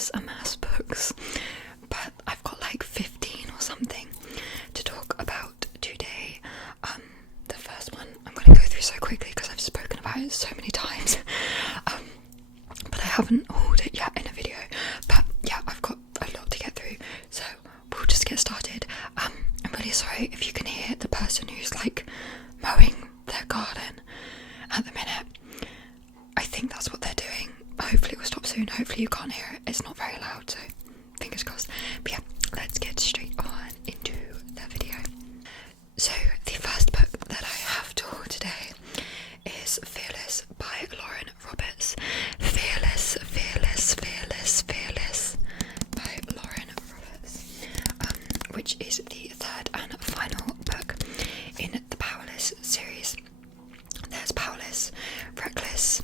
this amass books, but I've got like 15 or something to talk about today. The first one I'm going to go through so quickly because I've spoken about it so many times, but I haven't hauled it yet in a video. But yeah, I've got a lot to get through, so we'll just get started. I'm really sorry if you can hear the person who's like mowing their garden at the minute. I think that's what they're doing. Hopefully it will stop soon. Hopefully you can't hear it. It's not very loud, so fingers crossed. But yeah, let's get straight on into the video. So the first book that I have to hold today is Fearless by Lauren Roberts. Fearless, Fearless, Fearless, Fearless by Lauren Roberts, which is the third and final book in the Powerless series. There's Powerless, Reckless,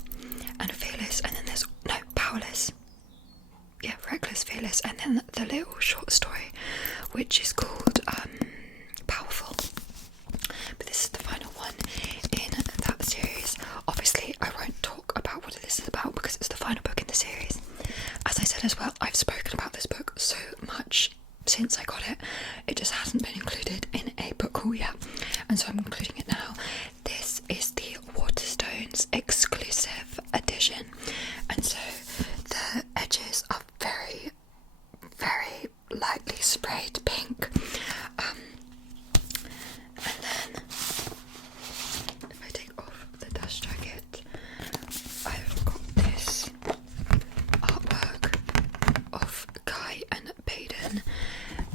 and Fearless, and then there's Powerless, Reckless, Fearless, and then the little short story which is called Powerful. But this is the final one in that series. Obviously I won't talk about what this is about because it's the final book in the series. As I said as well, I've spoken about this book so much since I got it, it just hasn't been included in a book haul yet, and so I'm including it now. This is the Waterstones exclusive edition, and so the edges are very, very lightly sprayed pink, and then if I take off the dust jacket, I've got this artwork of Guy and Baden,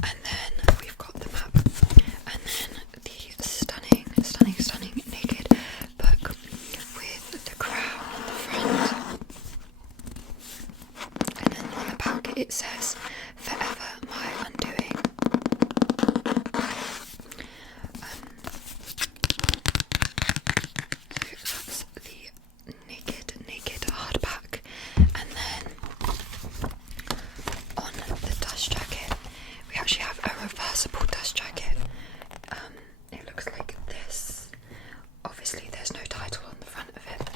and then we've got the map, and then the stunning, stunning, stunning naked book with the crown on the front, and then on the back it says "Forever My Undoing." So that's the naked hardback, and then on the dust jacket we actually have a reversible dust jacket. It looks like this. Obviously there's no title on the front of it.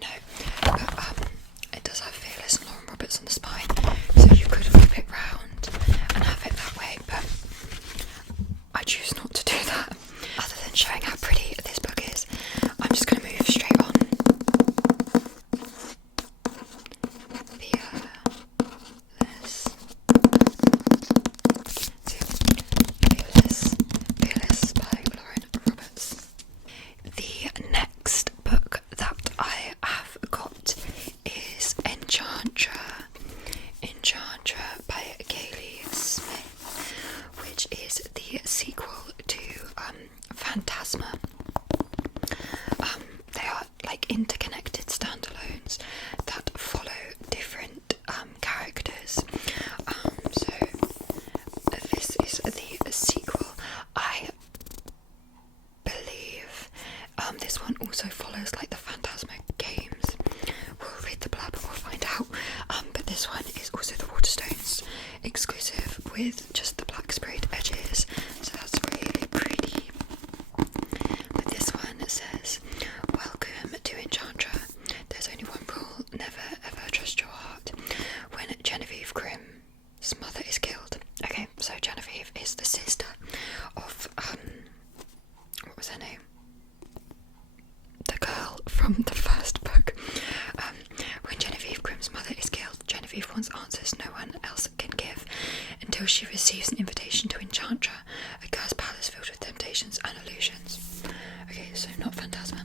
No, but it does have Fearless and Lauren Roberts on the spine, so you could flip it round and have it that way, but I choose not to do that. Other than showing how pretty this book is, I'm just going to move straight on. Fearless by Lauren Roberts. The next book that I have got is Enchantra by Kaylee Smith, which is the sequel to Phantasma. They are like interconnected standalones that follow different characters. So this is the sequel. I believe this one also follows like the Phantasma games. We'll read the blurb and we'll find out. But this one is also the Waterstones exclusive with just the black sprayed edges, so that's really pretty. But this one says, "Welcome to Enchantra. There's only one rule: never ever trust your heart. When Genevieve Grimm's mother is killed." Okay, so Genevieve is the sister of what was her name? The girl from the first book. When Genevieve Grimm's mother is killed, Genevieve wants answers no one else can give, until she receives an invitation to Enchantra, a cursed palace filled with temptations and illusions. Okay, so not Phantasma.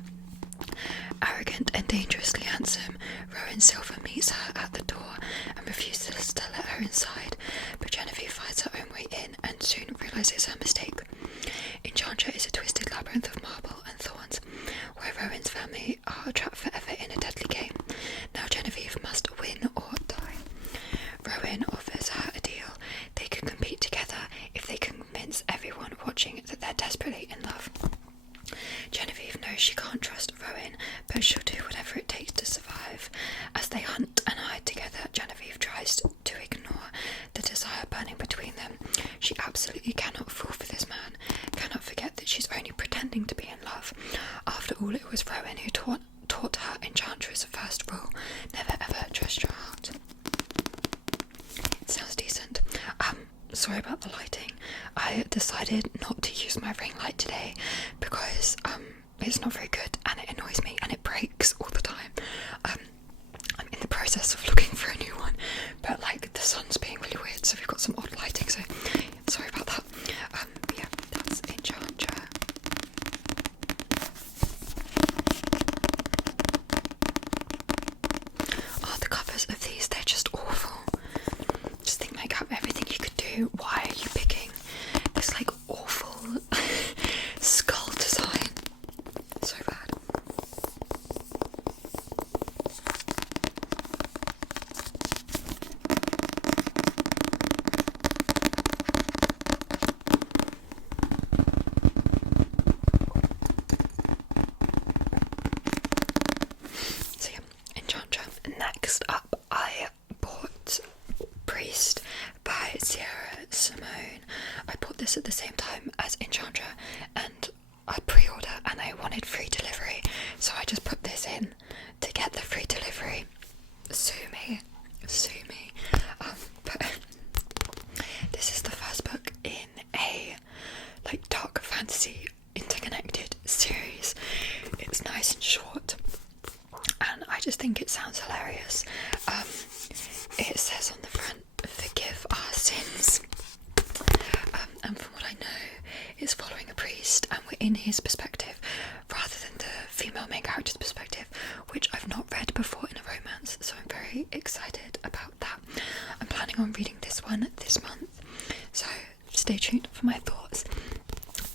Arrogant and dangerously handsome, Rowan Silver meets her at the door and refuses to let her inside, but Genevieve finds her own way in and soon realises her mistake. Enchantra is a twisted labyrinth of marble and thorns, where Rowan's family are trapped forever in a deadly game. Now Genevieve must win or die. Rowan offers her a deal. They can compete together if they can convince everyone watching that they're desperately in love. Genevieve knows she can't trust Rowan, but she'll do whatever it takes to survive. As they hunt and hide together, Genevieve tries to ignore the desire burning between them. She absolutely cannot fall for this man, cannot forget that she's only pretending to be in love. After all, it was Rowan who taught her Enchantra's first rule: never it's not very good, and it annoys me, and it breaks all the time. I'm in the process of looking for a new one, but like the sun's being really weird, so we've got some odd lighting, so sorry about that. Yeah, that's Enchantra. Oh, the covers of these, they're just awful. Just think like out of everything you could do, why are you picking this like awful skull design? So bad. So yeah, Enchantra. Next up, I bought Priest by Sierra Simone. I bought this at the same time as Enchantra, and I pre-order, and I wanted free delivery, so I just put this in to get the free delivery. Sue me. But this is the first book in a like dark fantasy interconnected series. It's nice and short, and I just think it sounds hilarious. It says on the front, "Forgive our sins," and from what I know, it's following a priest, and we're in his perspective rather than the female main character's perspective, which I've not read before in a romance, so I'm very excited about that. I'm planning on reading this one this month, so stay tuned for my thoughts.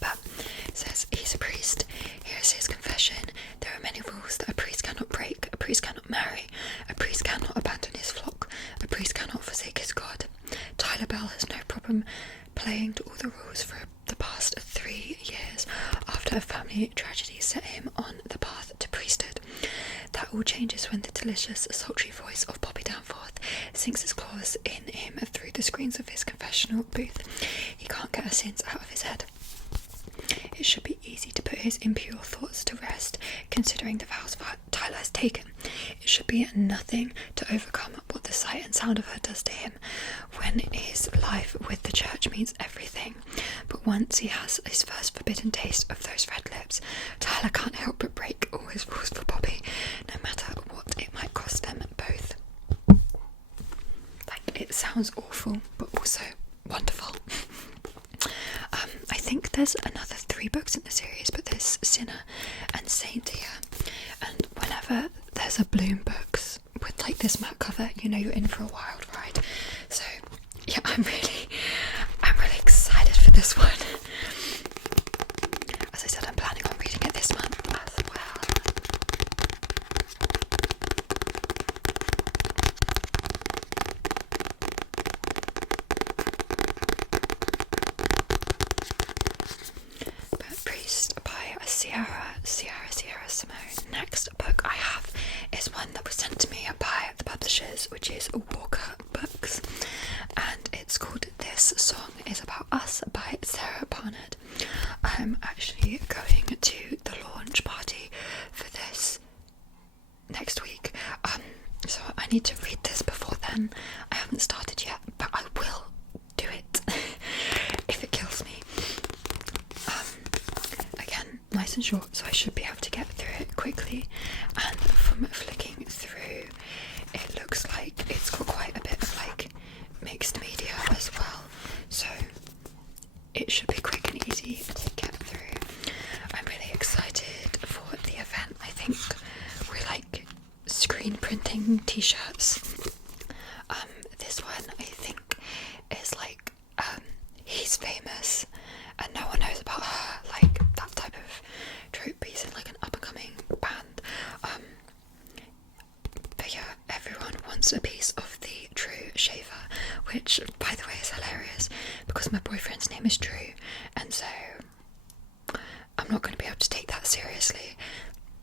But it says, he's a priest. Here is his confession. There are many rules that a priest cannot break. A priest cannot marry. A priest cannot abandon his flock. A priest cannot forsake his God. Tyler Bell has no problem playing to all the rules for the past 3 years after a family tragedy set him on the path to priesthood. That all changes when the delicious, sultry voice of Poppy Danforth sinks its claws in him through the screens of his confessional booth. He can't get her sins out of his head. It should be easy to put his impure thoughts to rest, considering the vows Tyler has taken. It should be nothing to overcome what the sight and sound of her does to him, when his life with the church means everything. But once he has his first forbidden taste of those red lips, Tyler can't help but break all his rules for Poppy, no matter what it might cost them both. Like, it sounds awful, but also wonderful. I think there's another 3 books in the series, but there's Sinner and Saint here, and whenever there's a Bloom Books with like this matte cover, you know you're in for a wild ride. So yeah, I'm really excited for this one. As I said, I'm planning on reading it this month as well. Priest by Sierra Simone. Next book I have is one that was sent to me by the publishers, which is Walker Books, and it's called This Song Is About Us by Sarah Barnard. I'm actually going to the launch party for this next week, so I need to read this before then. I haven't started yet, but I will do it if it kills me. Again, nice and short, so I should be able to get through it quickly, and from flicking through it looks like it's got quite a bit of like mixed media as well, so it should be quick and easy to get through. I'm really excited for the event. I think we're like screen printing t-shirts. This one I think is like he's famous and no one knows about her, like that type of trope. He's in like an up and coming band, but yeah, everyone wants a piece of the Drew shaver, which by the way is hilarious because my boyfriend's name is Drew, and so I'm not going to be able to take that seriously.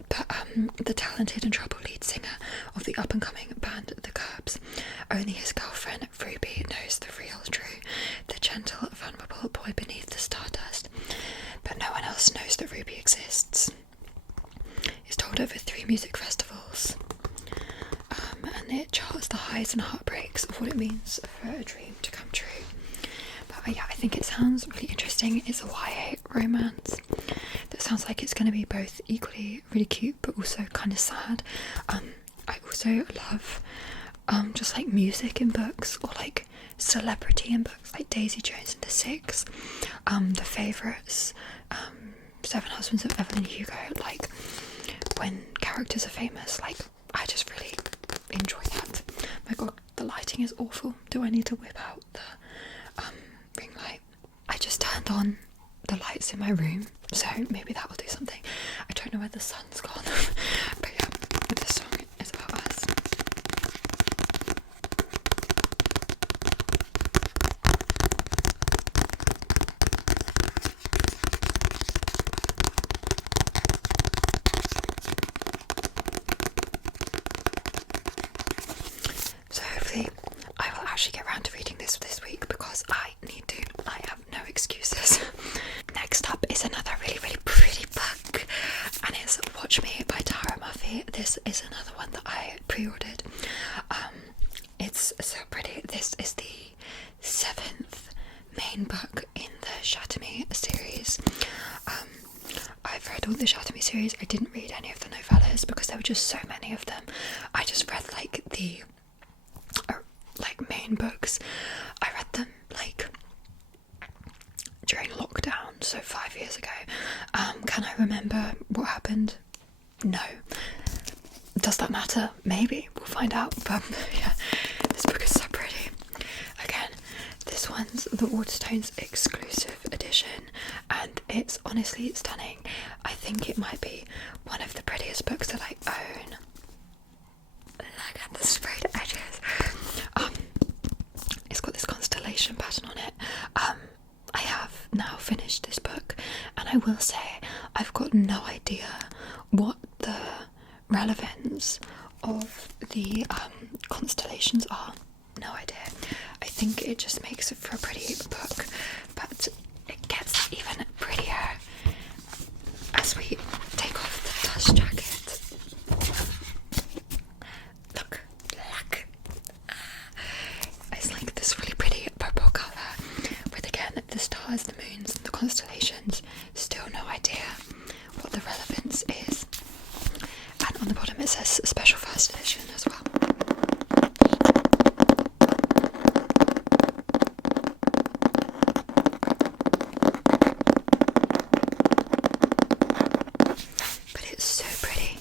But the talented and troubled lead singer of the up and coming band The Curbs, only his girlfriend Ruby knows the real Drew, the gentle, vulnerable boy beneath the stardust. But no one else knows that Ruby exists. It's told over 3 music festivals, and it charts the highs and heartbreaks of what it means for a dream to come true. But yeah, I think it sounds really interesting. It's a YA romance that sounds like like it's going to be both equally really cute but also kind of sad. I also love just like music in books, or like celebrity in books, like Daisy Jones and the Six, The Favourites, Seven Husbands of Evelyn Hugo. Like when characters are famous, like I just really enjoy that. My god, the lighting is awful. Do I need to whip out the ring light? I just turned on the lights in my room, so maybe that will do something. I don't know where the sun's gone. But yeah, this song is about us. So hopefully I will actually get around to reading this week, because I need to. I have no excuses. Next up is another really, really pretty book, and it's Watch Me by Tara Murphy. This is another one that I pre-ordered. It's so pretty. This is the 7th main book in the Chateaume series. I've read all the Chateaume series. I didn't read any of the novellas because there were just so many of them. I just read like the main books. I read them like during lockdown, so 5 years ago. Can I remember what happened? No. Does that matter? Maybe. We'll find out. But yeah, this book is so pretty. Again, this one's the Waterstones exclusive edition, and it's honestly stunning. I think it might be one of the prettiest books that I own. Look at the sprayed edges. It's got this constellation pattern on it. I have now finished this book, and I will say I've got no idea what the relevance of the constellations are. No idea. I think it just makes it for a pretty book, but it gets even prettier as we take off the dust jacket. Look. It's like this really pretty purple colour with, again, the stars, the moons and the constellations. Still no idea what the relevance is. And on the bottom it says special first edition as well. But it's so pretty.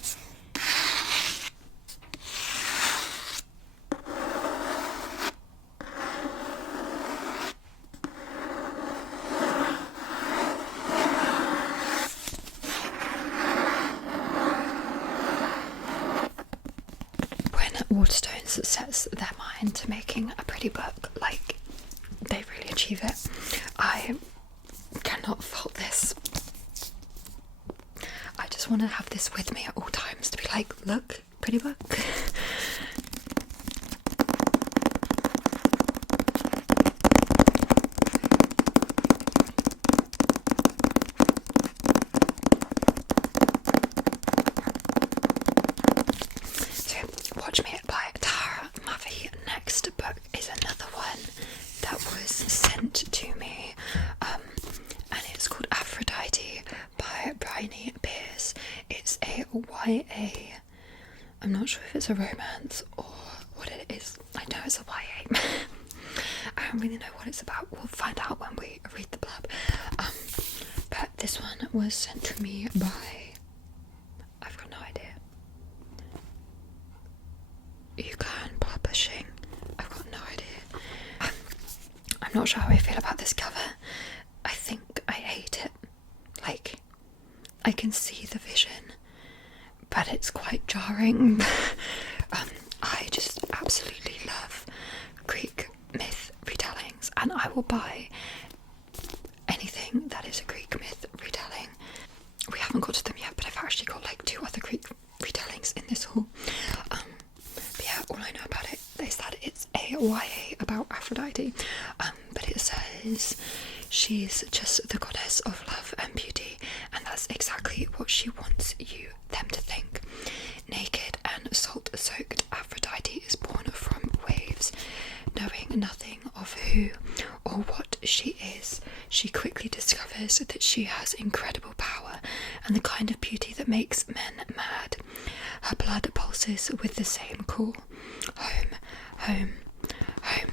Waterstones sets their mind to making a pretty book, like, they really achieve it. I cannot fault this. I just want to have this with me at all times to be like, look, pretty book. Watch Me by Tara Murphy. Next book is another one that was sent to me, and it's called Aphrodite by Bryony Pierce. It's a YA. I'm not sure if it's a romance or what it is. I know it's a YA. I don't really know what it's about. We'll find out when we read the blurb. But this one was sent to me by, I've got no idea. Yukan Publishing. I've got no idea. I'm not sure how I feel about this cover. I think I hate it. Like, I can see the vision, but it's quite jarring. I just absolutely love Greek myth retellings, and I will buy anything that is a Greek myth retelling. We haven't got to them yet, but I've actually got like 2 other Greek retellings in this haul. But yeah, all I know about it is that it's a YA about Aphrodite, but it says she's just the goddess of love and beauty, and that's exactly what she wants them to think. Naked and salt-soaked, Aphrodite is born from waves. Knowing nothing of who or what she is, she quickly discovers that she has incredible power and the passionate beauty that makes men mad. Her blood pulses with the same call. Home, home, home.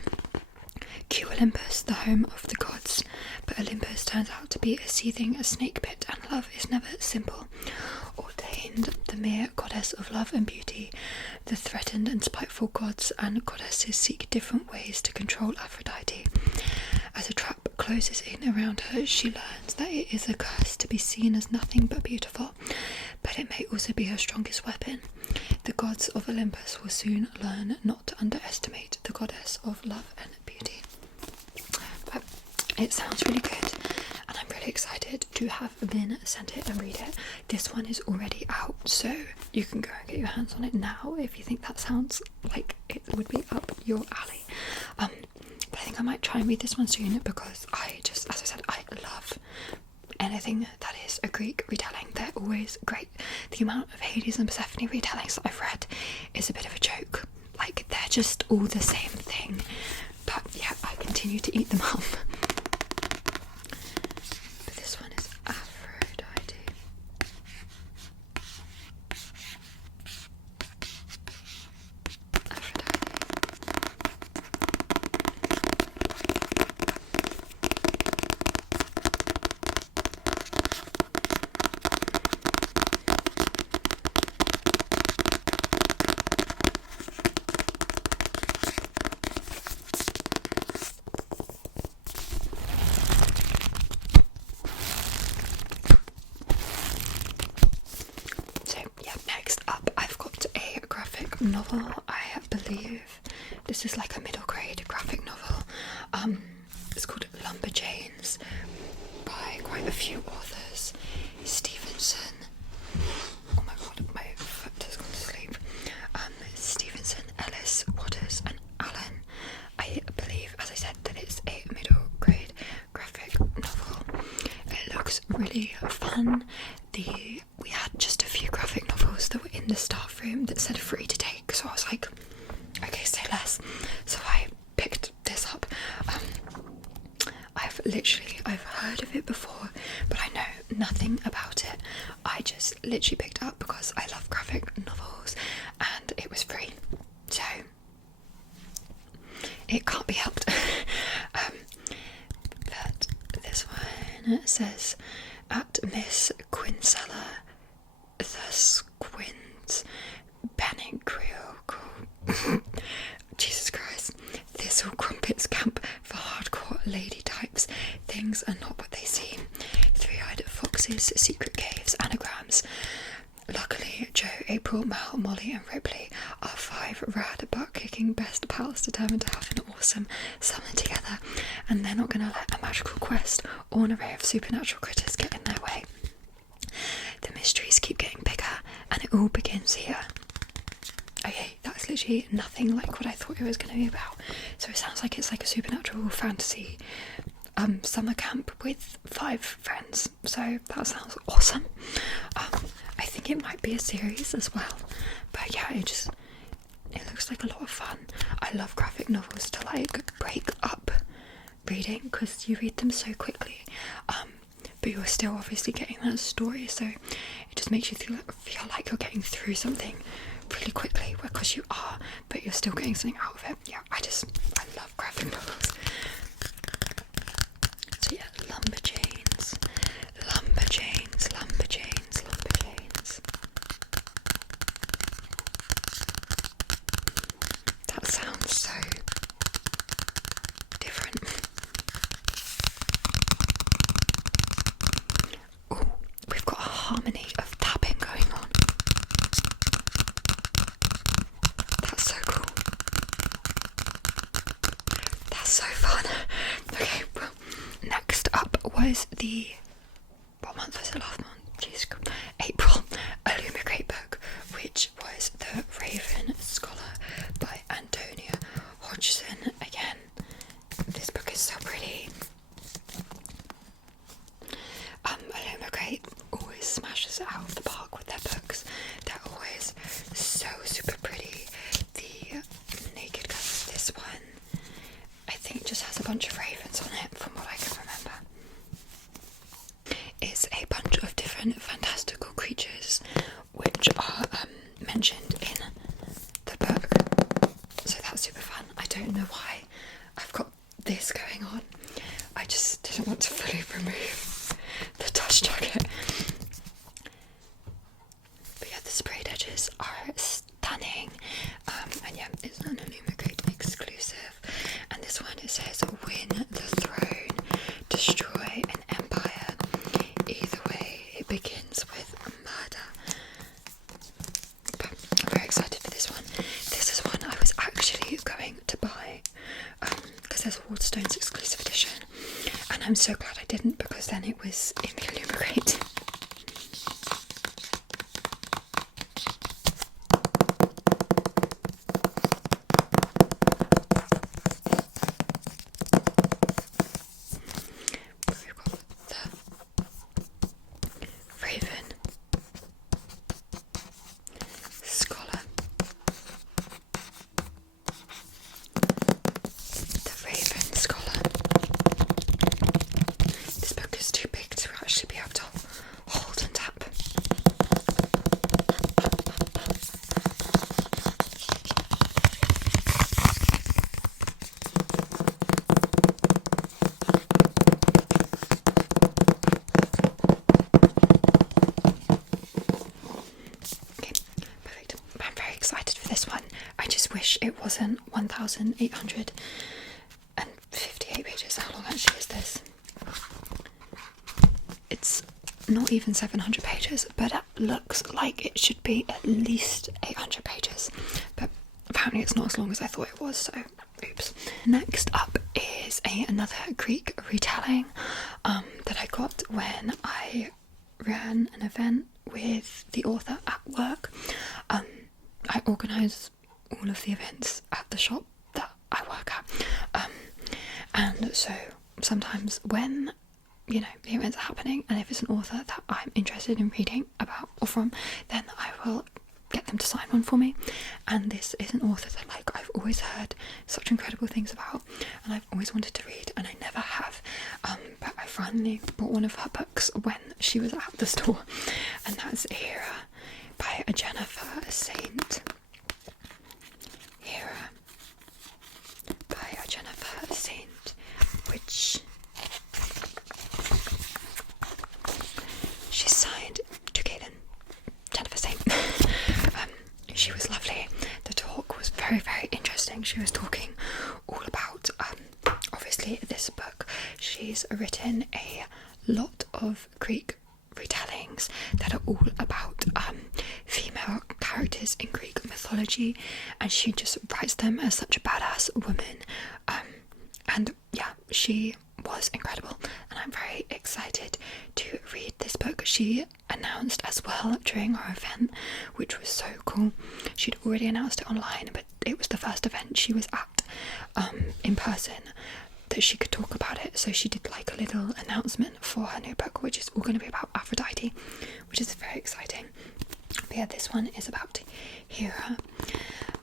Cue Olympus, the home of the gods. But Olympus turns out to be a seething snake pit, and love is never simple. Ordained the mere goddess of love and beauty, the threatened and spiteful gods and goddesses seek different ways to control Aphrodite. As a trap closes in around her, she learns that it is a curse to be seen as nothing but beautiful, but it may also be her strongest weapon. The gods of Olympus will soon learn not to underestimate the goddess of love and beauty. But it sounds really good, and I'm really excited to have been sent it and read it. This one is already out, so you can go and get your hands on it now if you think that sounds like it would be up your alley. But I think I might try and read this one soon, because I just, as I said, I love anything that is a Greek retelling. They're always great. The amount of Hades and Persephone retellings that I've read is a bit of a joke. Like, they're just all the same thing. But yeah, I continue to eat them up. But this one is Aphrodite. Novel, I believe this is like a middle grade graphic novel. It's called Lumberjanes by quite a few authors. Stevenson, oh my god, my foot has gone to sleep. Stevenson, Ellis, Waters and Allen. I believe, as I said, that it's a middle grade graphic novel. It looks really fun. We had just a few graphic novels that were in the staff room that said free to take, so I was like, okay, say less. So I picked this up. I've heard of it before, but I know nothing about it. I just literally picked it up because I love graphic novels and it was free, so it can't be helped. But this one says, at Miss Quinsella the Squins Benigreal. Jesus Christ. Thistle Crumpets Camp for hardcore lady types. Things are not what they seem. Three-eyed foxes, secret caves, anagrams. Luckily, Joe, April, Mal, Molly and Ripley are 5 rad butt-kicking best pals determined to have an awesome summer together, and they're not going to let a magical quest or an array of supernatural critters get in their way. The mysteries keep getting bigger, and it all begins here. Okay, that's literally nothing like what I thought it was going to be about. So it sounds like it's like a supernatural fantasy summer camp with 5 friends. So that sounds awesome. I think it might be a series as well. But yeah, it looks like a lot of fun. I love graphic novels to like break up reading because you read them so quickly. But you're still obviously getting that story, so it just makes you feel like you're getting through something really quickly, because you are, but you're still getting something out of it. Yeah, I love graphic novels. So yeah, Lumberjanes. That sounds so different. Oh, we've got a harmony of tapping going on. That's so cool. That's so fun. Okay, well, next up was what month was it last month? Jesus Christ. April, a Luma Great book, which was The Raven Scholar by Antonia Hodgson. Again, this book is so pretty. Luma Great always smashes it out of the park with their books. They're always so super pretty. The naked cover of this one, I think, just has a bunch of ravens on it, from what I can remember. are stunning. And yeah, it's an Illumicrate exclusive. And this one, it says, win the throne, destroy an empire. Either way, it begins with murder. But I'm very excited for this one. This is one I was actually going to buy because there's a Waterstones exclusive edition, and I'm so glad I didn't, because then it was in the Illumicrate. We've got the Raven Scholar. The Raven Scholar. This book is too big to actually be able to hold and tap. Okay, perfect. I'm very excited for this one. I just wish it wasn't 1,858 pages. How long actually is this? It's not even 700 pages, but it looks like it should be at least 800 pages. But apparently it's not as long as I thought it was, so oops. Next up is another Greek retelling that I got when I ran an event with the author at work. I organise all of the events at the shop that I work at, and so sometimes when the events are happening, and if it's an author that I'm interested in reading about or from, then I will get them to sign one for me. And this is an author that I've always heard such incredible things about, and I've always wanted to read, and I never have, but I finally bought one of her books when she was at the store, and that's Hera by Jennifer Saint. Hera by Jennifer Saint, which she's signed to Caitlin, Jennifer Saint. She was lovely. The talk was very, very interesting. She was talking all about, obviously, this book. She's written a lot of Greek retellings that are all about female characters in Greek mythology, and she just writes them as such a badass woman. And yeah, she was incredible, and I'm very excited to read this book. She announced as well during our event, which was so cool. She'd already announced it online, but it was the first event she was at in person that she could talk about it, so she did a little announcement for her new book, which is all going to be about Aphrodite, which is very exciting. But yeah, this one is about Hera,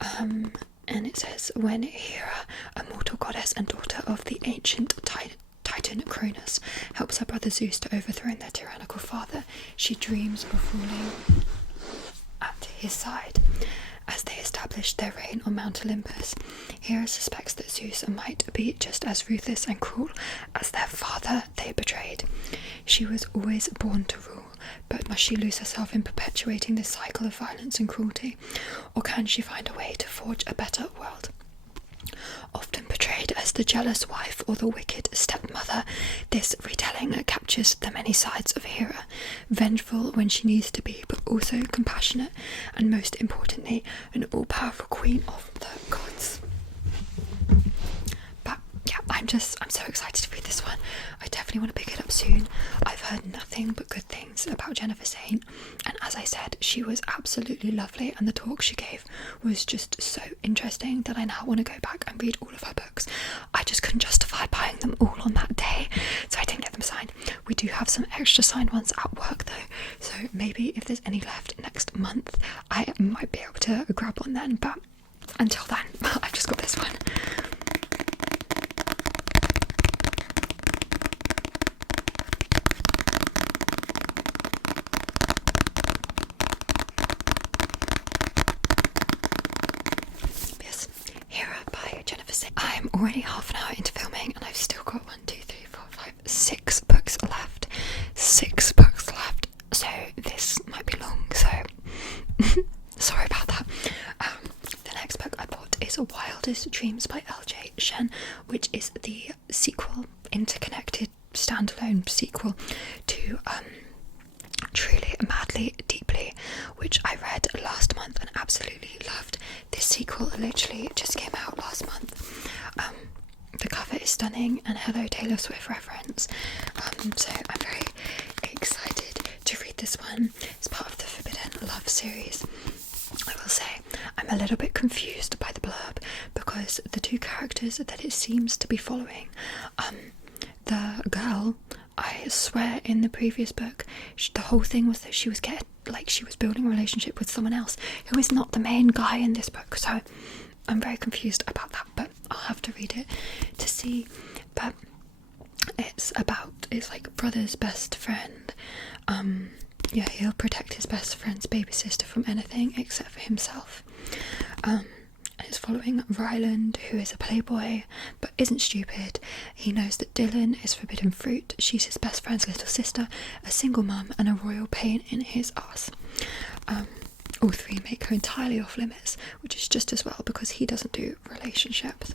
and it says, when Hera, a mortal goddess and daughter of the ancient Titan Cronus, helps her brother Zeus to overthrow their tyrannical father, she dreams of ruling at his side. As they establish their reign on Mount Olympus, Hera suspects that Zeus might be just as ruthless and cruel as their father they betrayed. She was always born to rule, but must she lose herself in perpetuating this cycle of violence and cruelty, or can she find a way to forge a better world? Often portrayed as the jealous wife or the wicked stepmother, this retelling captures the many sides of Hera, vengeful when she needs to be, but also compassionate, and most importantly, an all-powerful queen of the gods. But yeah, I'm so excited to read this one. I definitely want to pick it up soon. I've heard nothing but good things about Jennifer Saint, and as I said, she was absolutely lovely, and the talk she gave was just so interesting that I now want to go back and read all of her books. I just couldn't justify buying them all on that day, so I didn't get them signed. We do have some extra signed ones at work though, so maybe if there's any left next month, I might be able to grab one then, but until then, I've just got this one. I'm already half an hour into filming, and I've still got 6 books left. 6 books left, so this might be long, so sorry about is Wildest Dreams by LJ Shen, which is the sequel, interconnected standalone sequel to Truly, Madly, Deeply, which I read last month and absolutely loved. This sequel literally just came out last month. The cover is stunning, and hello Taylor Swift reference. So I'm very excited to read this one. It's part of the Forbidden Love series. I will say I'm a little bit confused by the blurb because the two characters that it seems to be following, the girl, I swear in the previous book, the whole thing was that she was building a relationship with someone else who is not the main guy in this book. So I'm very confused about that, but I'll have to read it to see. But it's like brother's best friend. Yeah, he'll protect his best friend's baby sister from anything except for himself. And it's following Ryland, who is a playboy but isn't stupid. He knows that Dylan is forbidden fruit, she's his best friend's little sister, a single mum, and a royal pain in his arse. All three make her entirely off limits, which is just as well because he doesn't do relationships.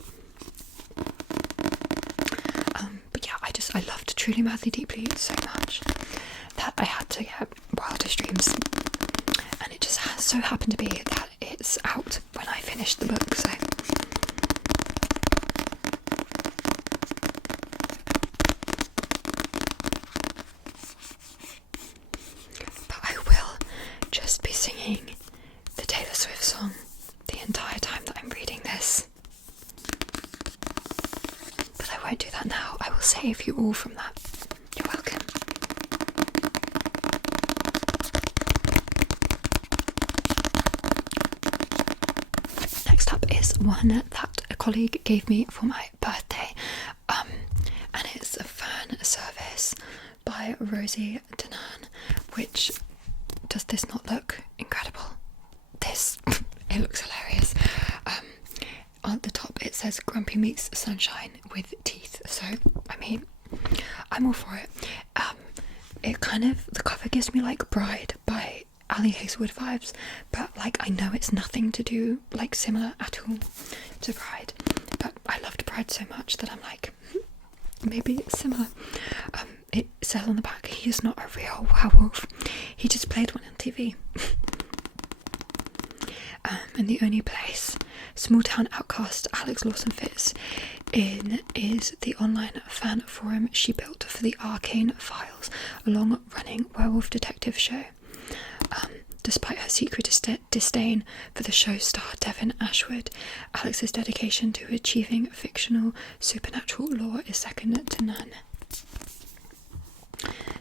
But yeah, I loved Truly Madly Deeply so much that I had to get Wildest Dreams, and it just so happened to be that it's out when I finished the book, so but I will just be singing the Taylor Swift song the entire time that I'm reading this. But I won't do that now. I will save you all from that. You're welcome. Next up is one that a colleague gave me for my birthday, and it's a fan service by Rosie Danan, which, does this not look incredible? It looks hilarious. On the top it says Grumpy meets Sunshine with teeth, so I mean, I'm all for it. The cover gives me like Bride by Ali Hazelwood vibes, but like I know it's nothing to do like similar at all to Bride, but I loved Bride so much that I'm like, maybe it's similar. It says on the back, he is not a real werewolf, he just played one on TV. And the only place small town outcast Alex Lawson fits in is the online fan forum she built for the Arcane Files, a long-running werewolf detective show. Despite her secret disdain for the show star Devin Ashwood, Alex's dedication to achieving fictional supernatural lore is second to none.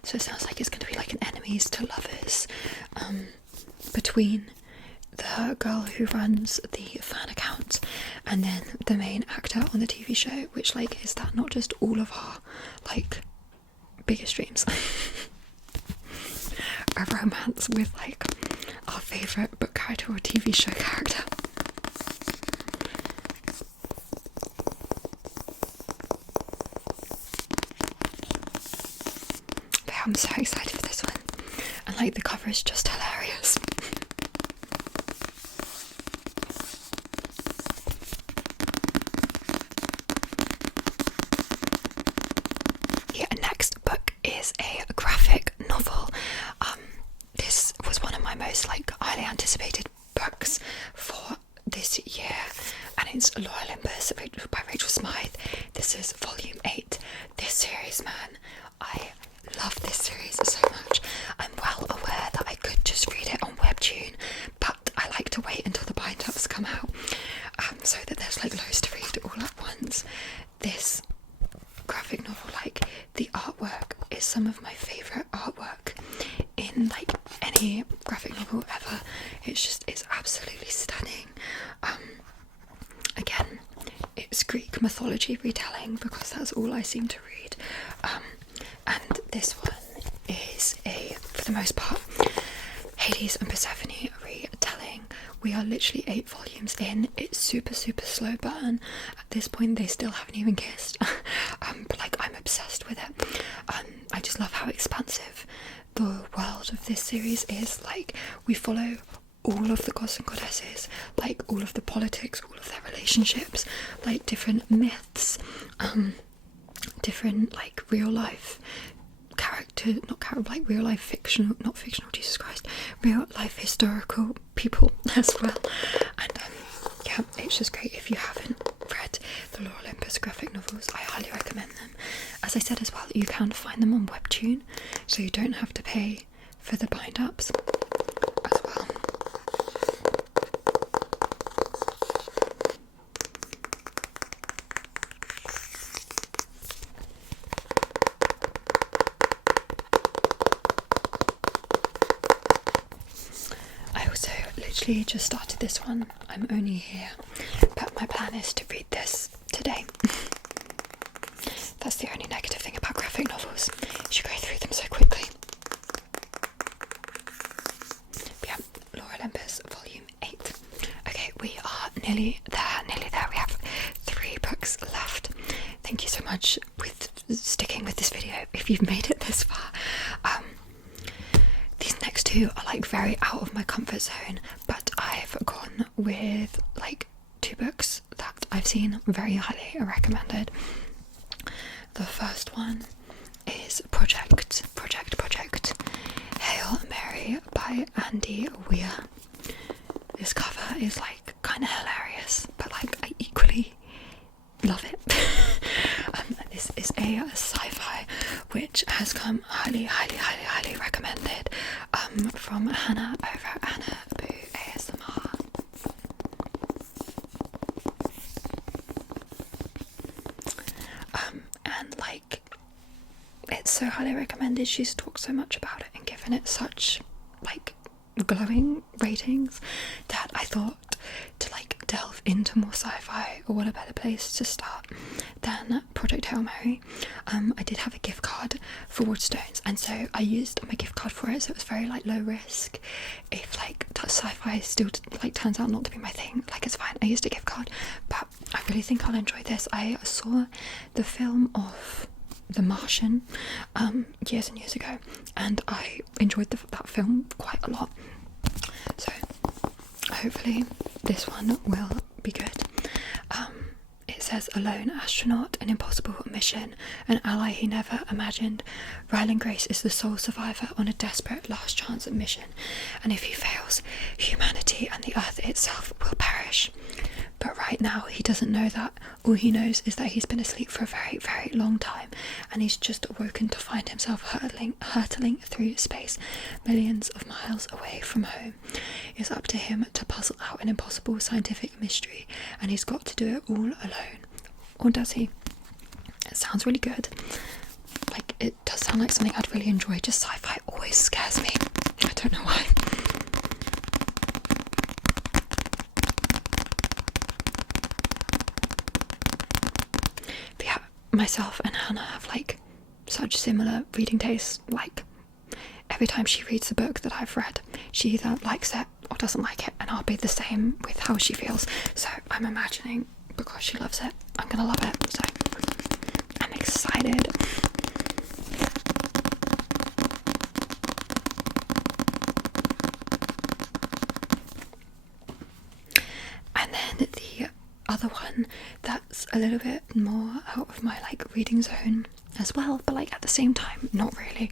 So it sounds like it's going to be like an enemies to lovers between the girl who runs the fan account and then the main actor on the TV show, which like, is that not just all of our like biggest dreams? A romance with like our favourite book character or TV show character. But yeah, I'm so excited for this one, and like the cover is just hilarious. Next book is a graphic novel. This was one of my most like highly anticipated books for this year, and it's Law Olympus by Rachel Smythe. This is volume 8. This series, man, I love this series so much. I'm well aware that I could just read it on Webtoon, but I like to wait until the bind-ups come out, so that there's like loads to read all at once. This graphic novel, like the artwork is some of my favourite artwork in like any graphic novel ever. It's absolutely stunning. Again, it's Greek mythology retelling because that's all I seem to read, and this one is for the most part, Hades and Persephone retelling. We are literally 8 volumes in. It's super slow burn. At this point they still haven't even kissed. But like, I'm obsessed with it. I just love how expansive the world of this series is. Like, we follow all of the gods and goddesses, like all of the politics, all of their relationships, like different myths, different like real life real life fictional, not fictional, Jesus Christ, real life historical people as well. And yeah, it's just great. If you haven't read the Lore Olympus graphic novels, I highly recommend them. As I said as well, you can find them on Webtoon, so you don't have to pay for the bind-ups as well. I also literally just started this one. I'm only here, but my plan is to read this today. That's the only negative thing about graphic novels. You go through them so quickly. But yeah, Lore Olympus Volume 8. Okay, we are nearly there, We have 3 books left. Thank you so much with sticking with this video if you've made it this far. These next 2 are like very out of my comfort zone, but I've gone with like 2 books that I've seen very highly recommended. The first one is Project Hail Mary by Andy Weir. This cover is like kind of hilarious, but like I equally love it. This is a sci-fi which has come highly recommended from Hannah over at Hannah Boo ASMR. And like, it's so highly recommended. She's talked so much about it and given it such like glowing ratings that I thought to like delve into more sci-fi, or what a better place to start than Project Hail Mary. I did have a gift card for Waterstones, and so I used my gift card for it, so it was very like low risk. If like sci-fi still like turns out not to be my thing, like it's fine, I used a gift card. But I really think I'll enjoy this. I saw the film of The Martian years and years ago, and I enjoyed that film quite a lot, so hopefully this one will be good. It says, a lone astronaut, an impossible mission, an ally he never imagined. Ryland Grace is the sole survivor on a desperate last chance mission, and if he fails, humanity and the Earth itself will perish. But right now he doesn't know that. All he knows is that he's been asleep for a very, very long time, and he's just awoken to find himself hurtling through space, millions of miles away from home. It's up to him to puzzle out an impossible scientific mystery, and he's got to do it all alone. Or does he? It sounds really good. Like, it does sound like something I'd really enjoy. Just sci-fi always scares me. I don't know why. Myself and Hannah have like such similar reading tastes. Like, every time she reads the book that I've read, she either likes it or doesn't like it, and I'll be the same with how she feels. So I'm imagining, because she loves it, I'm gonna love it. So I'm excited. And then the other one that's a little bit more out of my like reading zone as well, but like at the same time not really,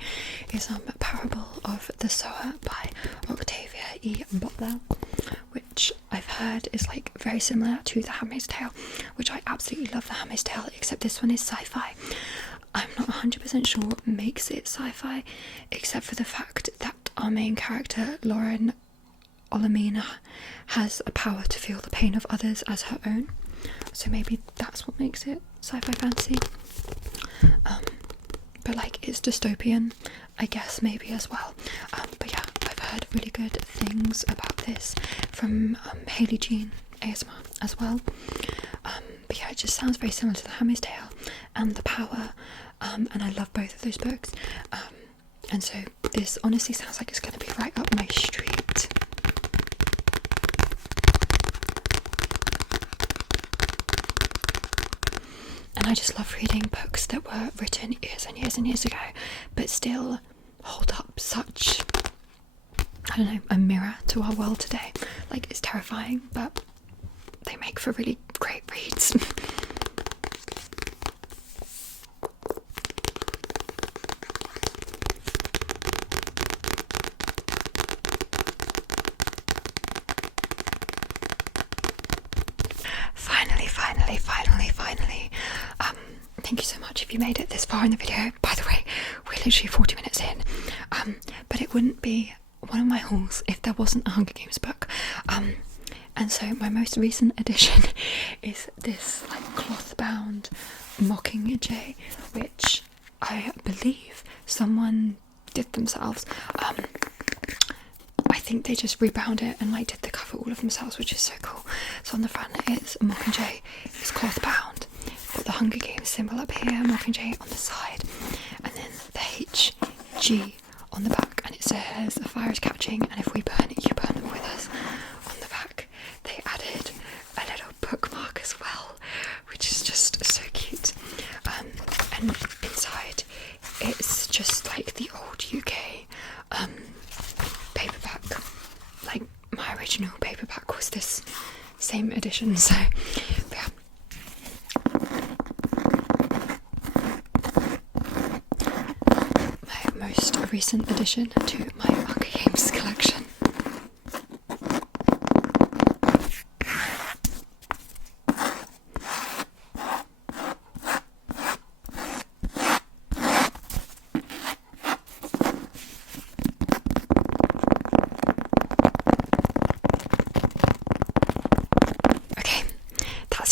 is Parable of the Sower by Octavia E. Butler, which I've heard is like very similar to The Handmaid's Tale, which I absolutely love The Handmaid's Tale, except this one is sci-fi. I'm not 100% sure what makes it sci-fi, except for the fact that our main character, Lauren Olamina, has a power to feel the pain of others as her own, so maybe that's what makes it sci-fi fantasy. But like, it's dystopian, I guess, maybe as well. But yeah, I've heard really good things about this from Hayley Jean ASMR as well. But yeah, it just sounds very similar to The Handmaid's Tale and The Power, and I love both of those books. And so this honestly sounds like it's going to be right up my street. And I just love reading books that were written years and years and years ago, but still hold up such, I don't know, a mirror to our world today. Like, it's terrifying, but they make for really great reads. Finally. Thank you so much if you made it this far in the video. By the way, we're literally 40 minutes in. But it wouldn't be one of my hauls if there wasn't a Hunger Games book. And so my most recent addition is this like cloth-bound Mockingjay, which I believe someone did themselves. I think they just rebound it and like did the cover all of themselves, which is so cool. So on the front it's a Mockingjay, it's cloth bound, got the Hunger Games symbol up here, Mockingjay on the side, and then the HG on the back, and it says a fire is catching and if we burn it, you burn it with us. On the back they added a little bookmark as well, which is just so cute. And inside it's just like the old UK paperback. Like my original paperback was this same edition, so yeah. My most recent addition to my Hunger Games collection.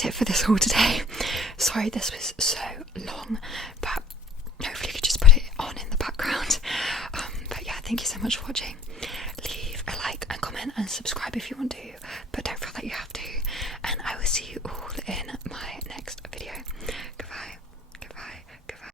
It for this haul today. Sorry this was so long, but hopefully you could just put it on in the background. But yeah, thank you so much for watching. Leave a like and comment and subscribe if you want to, but don't feel like you have to, and I will see you all in